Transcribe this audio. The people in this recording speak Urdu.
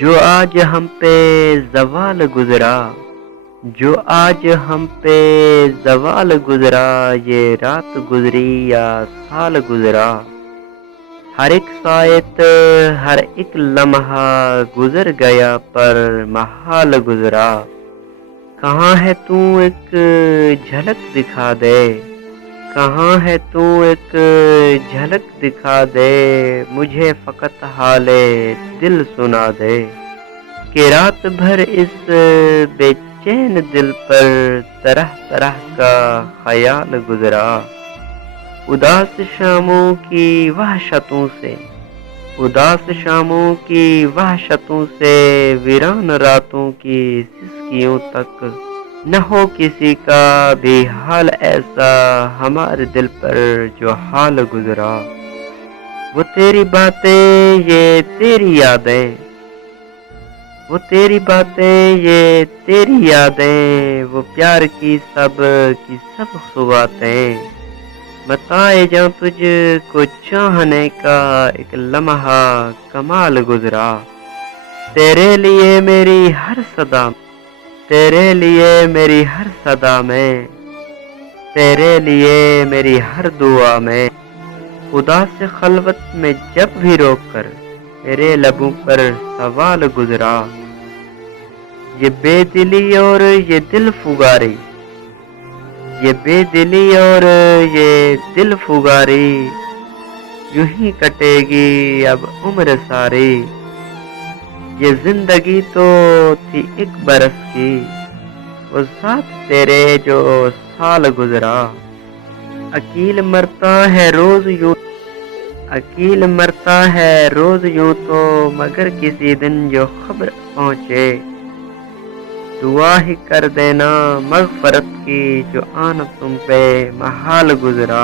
جو آج ہم پہ زوال گزرا، جو آج ہم پہ زوال گزرا، یہ رات گزری یا سال گزرا، ہر ایک ساعت ہر ایک لمحہ گزر گیا پر محال گزرا۔ کہاں ہے تو ایک جھلک دکھا دے، کہاں ہے تو ایک جھلک دکھا دے، مجھے فقط حال دل سنا دے، کہ رات بھر اس بے چین دل پر طرح طرح کا خیال گزرا۔ اداس شاموں کی وحشتوں سے، اداس شاموں کی وحشتوں سے، ویران راتوں کی سسکیوں تک، نہ ہو کسی کا بھی حال ایسا ہمارے دل پر جو حال گزرا۔ وہ تیری باتیں یہ تیری یادیں، وہ تیری باتیں یہ تیری یادیں، وہ پیار کی سب خوباتیں، بتائے جاؤں تجھ کو چاہنے کا ایک لمحہ کمال گزرا۔ تیرے لیے میری ہر صدا، تیرے لیے میری ہر صدا میں، تیرے لیے میری ہر دعا میں، خدا سے خلوت میں جب بھی روک کر میرے لبوں پر سوال گزرا۔ یہ بے دلی اور یہ دل فگاری، یہ بے دلی اور یہ دل فگاری، یوں ہی کٹے گی اب عمر ساری۔ یہ زندگی تو تھی ایک برس کی، وہ ساتھ تیرے جو سال گزرا۔ عقیل مرتا ہے روز یوں، عقیل مرتا ہے روز یوں تو، مگر کسی دن جو خبر پہنچے، دعا ہی کر دینا مغفرت کی جو آن تم پہ محال گزرا۔